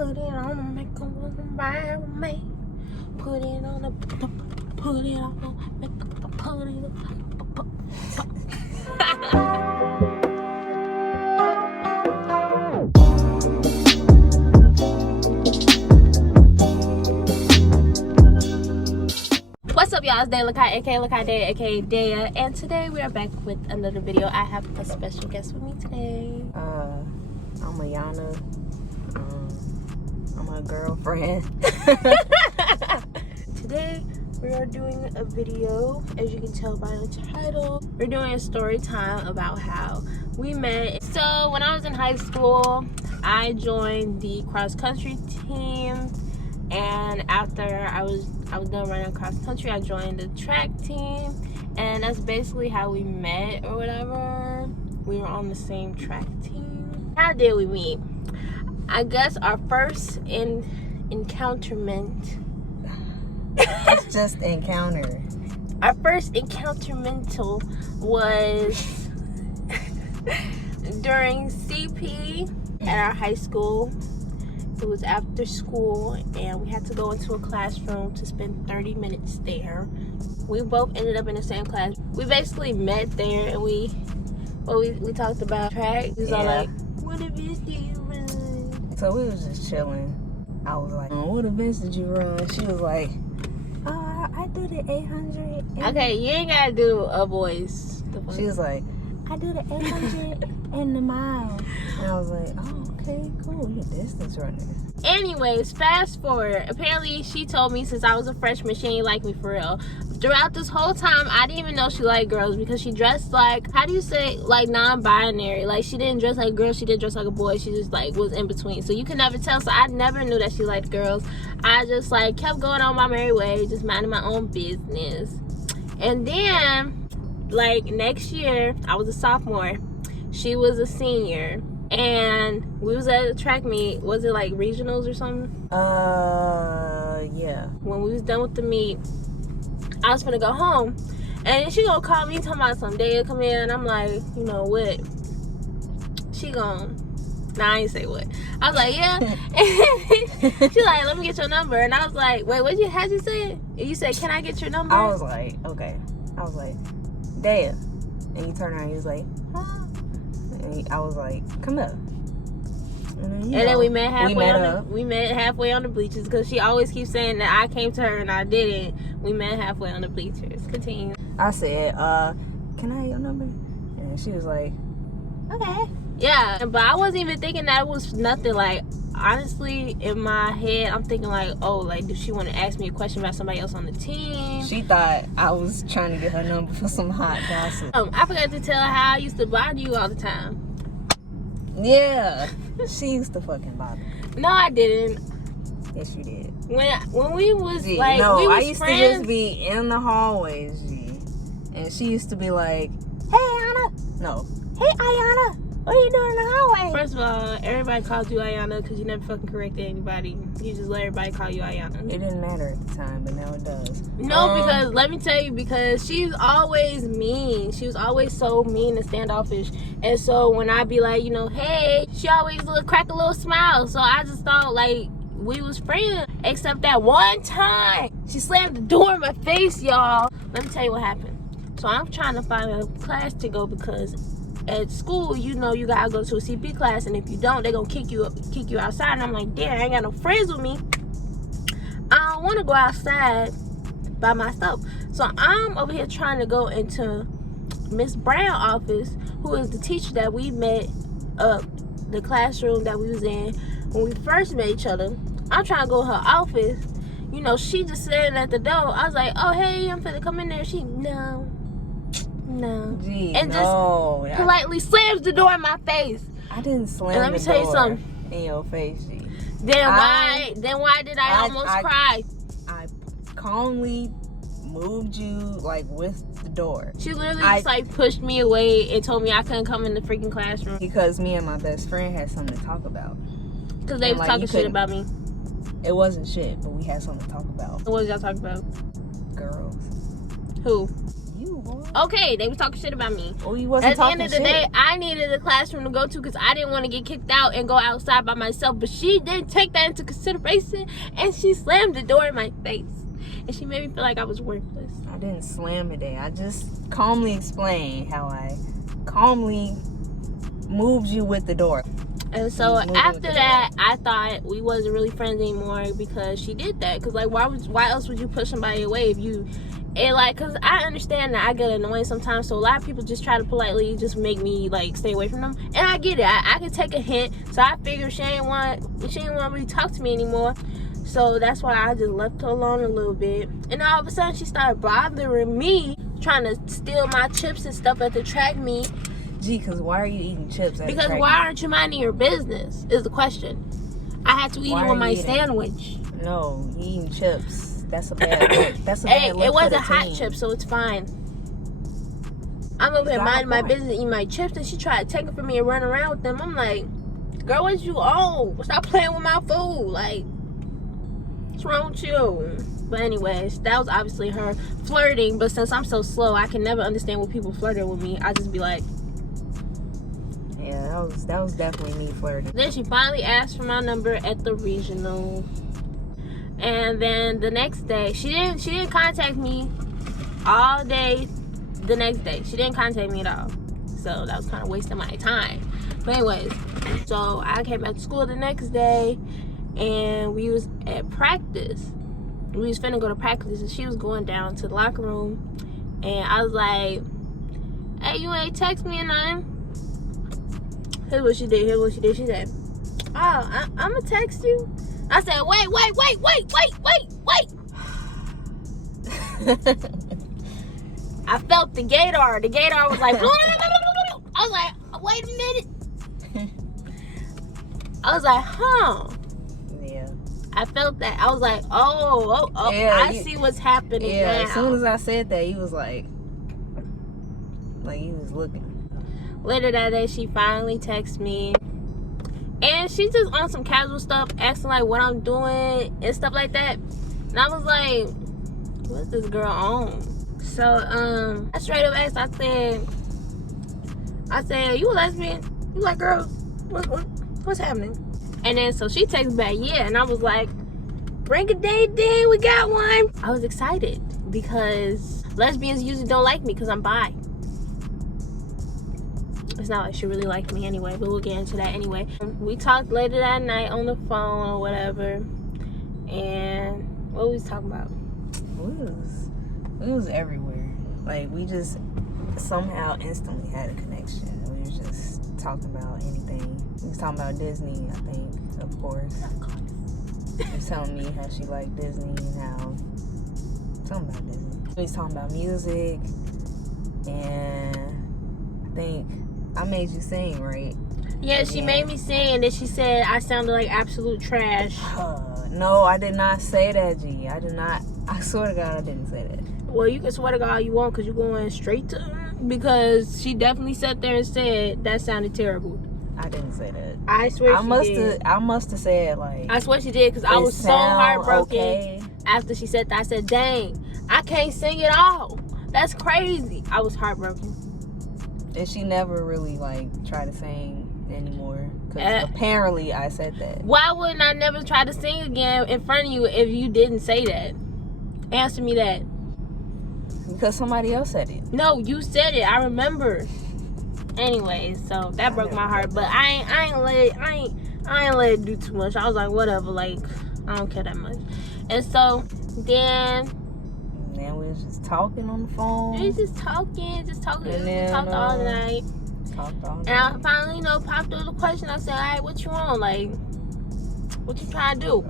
Put it on, make a woman ride with me. Put it on the, put it on, make a, put it on. What's up, y'all? It's Daya Lakai, aka Lakai Daya, aka Daya, and today we are back with another video. I have a special guest with me today. I'm Ayana. I'm her girlfriend. Today we are doing a video, as you can tell by the title. We're doing a story time about how we met. So when I was in high school, I joined the cross country team, and after I was done running cross country, I joined the track team, and that's basically how we met or whatever. We were on the same track team. How did we meet? I guess our first encounterment. It's just encounter. Our first encountermental was during CP at our high school. It was after school, and we had to go into a classroom to spend 30 minutes there. We both ended up in the same class. We basically met there, and we talked about track. It was all like, what events do you run? So we was just chilling. I was like, what events did you run? She was like, I do the 800. Okay, you ain't gotta do a voice. She was like, I do the 800 and the mile. And I was like, oh, okay, cool. You're a distance runner. Anyways, fast forward. Apparently, she told me since I was a freshman, she ain't like me for real. Throughout this whole time, I didn't even know she liked girls because she dressed like, how do you say, like non-binary. Like, she didn't dress like a girl, she didn't dress like a boy. She just like was in between. So you can never tell. So I never knew that she liked girls. I just like kept going on my merry way, just minding my own business. And then, like next year, I was a sophomore. She was a senior. And we was at a track meet. Was it like regionals or something? Yeah. When we was done with the meet, I was gonna go home, and she gonna call me talking about some day come in. And I'm like, you know what? She gone. Nah, I ain't say what. I was like, yeah. She like, let me get your number. And I was like, wait, how'd you say it? And you said, can I get your number? I was like, okay. I was like, Daya. And he turned around and he was like, huh? And I was like, come up. And then we met halfway on the bleachers because she always keeps saying that I came to her and I didn't. We met halfway on the bleachers. Continue. I said, can I have your number? And she was like, okay. Yeah, but I wasn't even thinking that it was nothing. Like, honestly, in my head, I'm thinking like, oh, like, does she want to ask me a question about somebody else on the team? She thought I was trying to get her number for some hot gossip. I forgot to tell her how I used to bother you all the time. Yeah, she used to fucking bother. No, I didn't. Yes, you did. When we was G, like, no, we was I used friends. to just be in the hallways, G, and she used to be like, "Hey, Ayana." No, "Hey, Ayana, what are you doing in the hallway?" First of all, everybody called you Ayana because you never fucking corrected anybody. You just let everybody call you Ayana. It didn't matter at the time, but now it does. No, because let me tell you, because she's always mean. She was always so mean and standoffish. And so when I be like, you know, hey, she always crack a little smile. So I just thought like we was friends. Except that one time, she slammed the door in my face, y'all. Let me tell you what happened. So I'm trying to find a class to go because at school, you know, you gotta go to a CP class, and if you don't, they're gonna kick you outside. And I'm like, damn, I ain't got no friends with me. I don't want to go outside by myself. So I'm over here trying to go into Miss Brown's office, who is the teacher that we met up the classroom that we was in when we first met each other. I'm trying to go to her office. You know, she just sitting at the door. I was like, oh, hey, I'm finna come in there. She, no. Gee, and no, just politely slams the door in my face. I didn't slam and let me the tell you door something. in your face, G. Then why did I almost cry? I calmly moved you like with the door. She literally just like pushed me away and told me I couldn't come in the freaking classroom because me and my best friend had something to talk about. Because they was talking shit about me. It wasn't shit, but we had something to talk about. What was y'all talking about? Girls. Who? you, boy. Okay, they was talking shit about me. Oh, you wasn't talking shit. At the end of the day, I needed a classroom to go to because I didn't want to get kicked out and go outside by myself. But she didn't take that into consideration, and she slammed the door in my face. And she made me feel like I was worthless. I didn't slam it there. I just calmly explained how I calmly moved you with the door. And so after that, I thought we wasn't really friends anymore because she did that. Because, like, why else would you push somebody away if you... And, like, because I understand that I get annoying sometimes. So a lot of people just try to politely just make me, like, stay away from them. And I get it. I can take a hint. So I figured she ain't want to really talk to me anymore. So that's why I just left her alone a little bit. And all of a sudden, she started bothering me, trying to steal my chips and stuff at the track meet. Gee, because why are you eating chips at Because why aren't you minding your business, is the question. I had to eat it with my sandwich. No, you eating chips. That's a bad look. That's a bad look. It wasn't hot chips, so it's fine. I'm over here minding my business, eating my chips, and she tried to take it from me and run around with them. I'm like, girl, what you on? Stop playing with my food. Like, what's wrong with you? But anyways, that was obviously her flirting. But since I'm so slow, I can never understand when people flirting with me. I just be like, yeah, that was definitely me flirting. Then she finally asked for my number at the regional. And then the next day, she didn't contact me all day the next day. She didn't contact me at all. So that was kind of wasting my time. But anyways, so I came back to school the next day and we was at practice. We was finna go to practice and she was going down to the locker room. And I was like, hey, you ain't text me or nothing. Here's what she did. She said, oh, I'm gonna text you. I said, wait. I felt the gator. The gator was like, I was like, wait a minute. I was like, huh. Yeah. I felt that. I was like, oh, yeah, I see what's happening now. As soon as I said that, he was like he was looking. Later that day, she finally texted me. And she just on some casual stuff, asking like what I'm doing and stuff like that. And I was like, what's this girl on? So, I straight up asked, I said, you a lesbian? You like girls? What's happening? And then so she texted back, yeah. And I was like, bring a date then, we got one. I was excited because lesbians usually don't like me because I'm bi. It's not like she really liked me anyway, but we'll get into that anyway. We talked later that night on the phone or whatever. And what we was talking about? We was everywhere. Like, we just somehow instantly had a connection. We was just talking about anything. We was talking about Disney, I think, of course. She was telling me how she liked Disney and how something about Disney. We was talking about music, and I think I made you sing, right? Yeah, she made me sing, and then she said I sounded like absolute trash. No, I did not say that, G. I did not. I swear to God, I didn't say that. Well, you can swear to God you won't, because you're going straight to her. Because she definitely sat there and said that sounded terrible. I didn't say that. I swear she did. I must have said, like... I swear she did, because I was so heartbroken okay. After she said that. I said, dang, I can't sing it all. That's crazy. I was heartbroken. And she never really, like, tried to sing anymore. Because apparently I said that. Why wouldn't I never try to sing again in front of you if you didn't say that? Answer me that. Because somebody else said it. No, you said it. I remember. Anyway, so that broke my heart. But I ain't let it do too much. I was like, whatever. Like, I don't care that much. And so then we was just talking on the phone. We was just talking. And then, we talked all night. And I finally, popped up the question. I said, all right, what you on? Like, what you trying to do?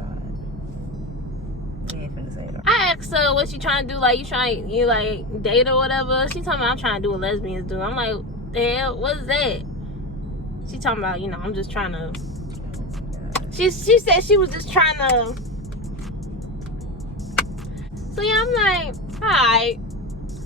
I asked her what she trying to do. Like, you like date or whatever. She told me I'm trying to do what lesbians do. I'm like, the hell, what is that? She talking about, I'm just trying to. She said she was just trying to. So yeah, I'm like, alright.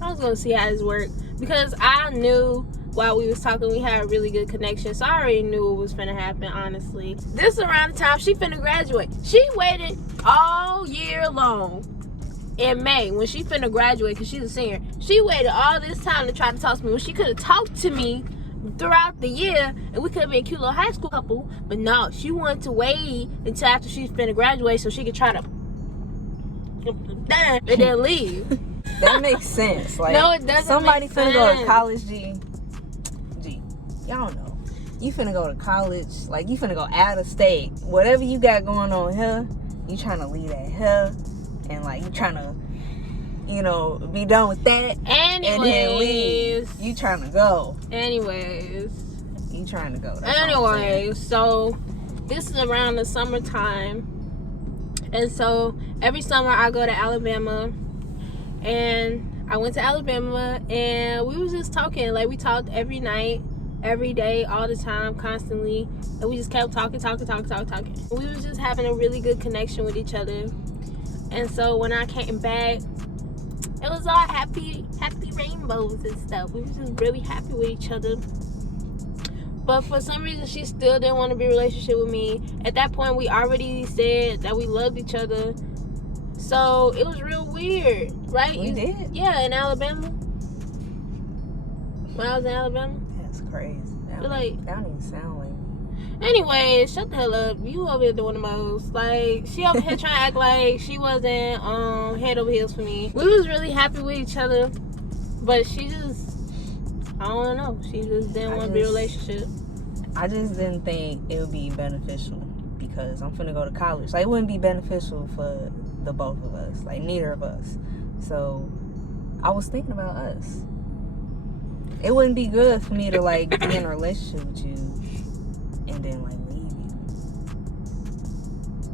I was gonna see how this worked because I knew while we was talking we had a really good connection. So I already knew what was finna happen, honestly. This around the time she finna graduate. She waited all year long. In May, when she finna graduate, because she's a senior, She waited all this time to try to talk to me when she could have talked to me throughout the year, and we could have been a cute little high school couple. But no, she wanted to wait until after she's finna graduate so she could try to and then leave. That makes sense. Like, no, it doesn't. Somebody make finna sense. go to college, G. Y'all know. You finna go to college, like you finna go out of state. Whatever you got going on here, you trying to leave that here, and like you trying to, you know, be done with that. Anyways, and then leave. You trying to go. Anyways, you trying to go. Anyways, so this is around the summertime, and so every summer I go to Alabama, and I went to Alabama, and we was just talking. Like, we talked every night, every day, all the time, constantly, and we just kept talking. We was just having a really good connection with each other. And so when I came back, it was all happy rainbows and stuff. We was just really happy with each other. But for some reason, she still didn't want to be in a relationship with me. At that point, we already said that we loved each other. So it was real weird, right? We did? Yeah, in Alabama. When I was in Alabama. That's crazy. That don't even sound like me. Anyway, shut the hell up. You over here doing the most. Like, she over here trying to act like she wasn't head over heels for me. We was really happy with each other, but she just, I don't know. She just didn't want to be in a relationship. I just didn't think it would be beneficial because I'm finna go to college. Like, it wouldn't be beneficial for the both of us. Like, neither of us. So, I was thinking about us. It wouldn't be good for me to, like, be in a relationship with you and then, like, leave you.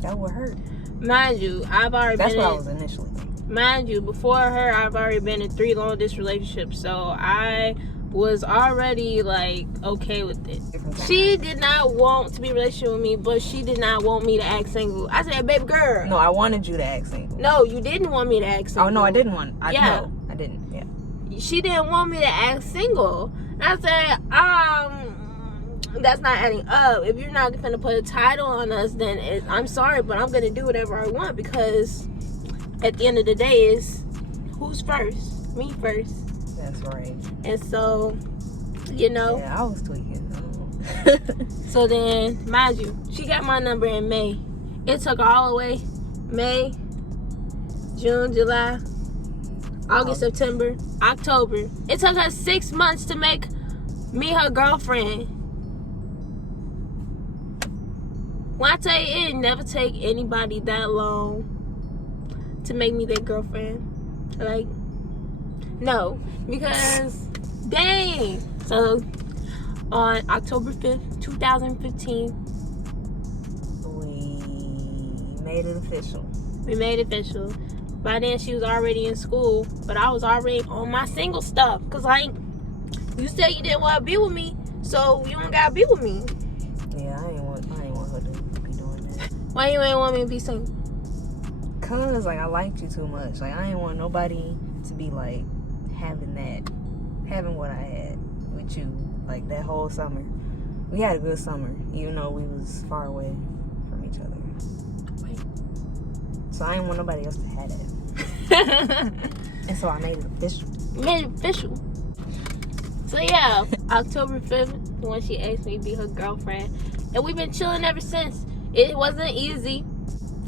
That would hurt. Mind you, I've already That's what I was initially thinking. Mind you, before her, I've already been in 3 long distance relationships. So, I was already, like, okay with it. She did not want to be in a relationship with me, but she did not want me to act single. I said, baby girl. No, I wanted you to act single. No, you didn't want me to act single. Oh, no, I didn't want. No, I didn't. Yeah. She didn't want me to act single. And I said, that's not adding up. If you're not gonna put a title on us, then I'm sorry, but I'm gonna do whatever I want, because at the end of the day, is who's first? Me first. That's right. And so, you know. Yeah, I was tweaking. So then, mind you, she got my number in May. It took all the way May, June, July, August, September, October. It took her 6 months to make me her girlfriend. When I tell you, it never take anybody that long to make me their girlfriend. Like, no, because dang. So on October 5th, 2015, we made it official. We made it official. By then, she was already in school, but I was already on my single stuff. Cause like, you said you didn't want to be with me, so you don't gotta be with me. Yeah, I ain't want her to be doing that. Why you ain't want me to be single? Cause like I liked you too much. Like I ain't want nobody to be like having what I had with you. Like that whole summer, we had a good summer, even though we was far away from each other. Wait. So I didn't want nobody else to have that. And so I made it official. So yeah, October 5th, when she asked me to be her girlfriend, and we've been chilling ever since. It wasn't easy.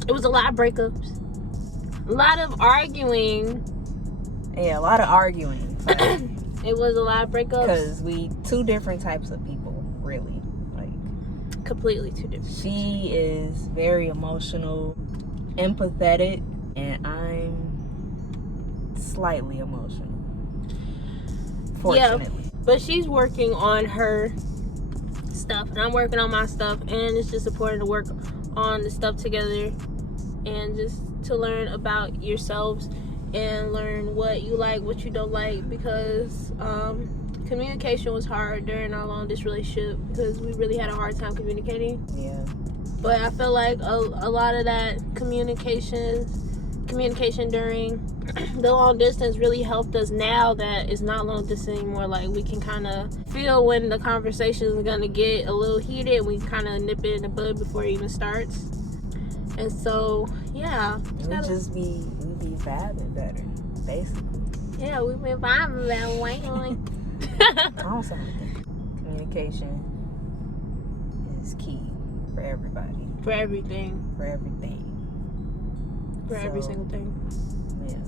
It was a lot of breakups, a lot of arguing. Yeah, a lot of arguing. It was a lot of breakups. Because we 2 different types of people, really. Like, completely 2 different. She is very emotional, empathetic, and I'm slightly emotional. Fortunately. Yeah, but she's working on her stuff, and I'm working on my stuff, and it's just important to work on the stuff together, and just to learn about yourselves and learn what you like, what you don't like, because communication was hard during our long distance relationship because we really had a hard time communicating. Yeah. But I feel like a lot of that communication during the long distance really helped us now that it's not long distance anymore. Like, we can kind of feel when the conversation is going to get a little heated, and we kind of nip it in the bud before it even starts. And so, yeah. We be vibing better, basically. Yeah, we've been vibing that way. I don't sound like that. Communication is key for everybody. For everything. For everything. For every single thing. Yeah.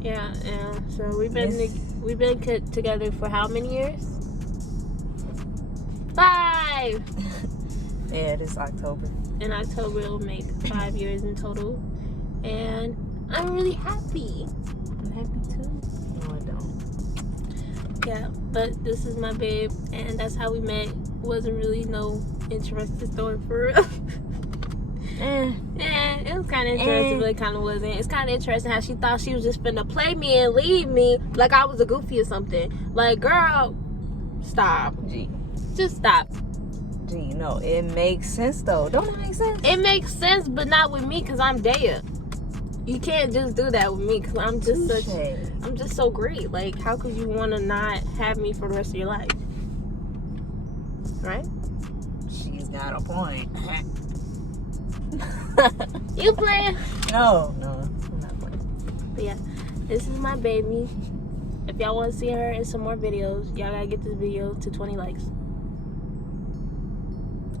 Yeah, and so we've been together for how many years? 5. Yeah, this October. In October, it'll make 5 years in total, and I'm really happy. I'm happy too. No, I don't. Yeah, but this is my babe, and that's how we met. Wasn't really no interesting story for real. It was kind of interesting, but it kind of wasn't. It's kind of interesting how she thought she was just finna play me and leave me like I was a goofy or something. Like, girl, stop. Gee. Just stop. Gee, no, it makes sense though. Don't it make sense? It makes sense, but not with me, because I'm Daya. You can't just do that with me, because I'm just I'm just so great. Like, how could you want to not have me for the rest of your life? Right? She's got a point. You playing? No, I'm not playing. But yeah, this is my baby. If y'all want to see her in some more videos, y'all gotta get this video to 20 likes.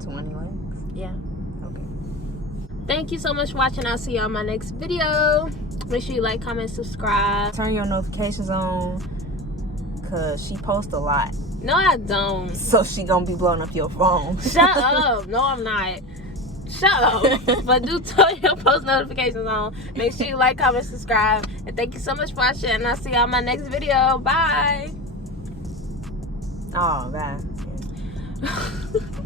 20 likes? Yeah. Okay. Thank you so much for watching. I'll see y'all in my next video. Make sure you like, comment, subscribe. Turn your notifications on, because she posts a lot. No, I don't. So she gonna be blowing up your phone. Shut up. No, I'm not. Shut up. But do turn your post notifications on. Make sure you like, comment, subscribe. And thank you so much for watching. And I'll see y'all in my next video. Bye. Oh, bye. Yeah.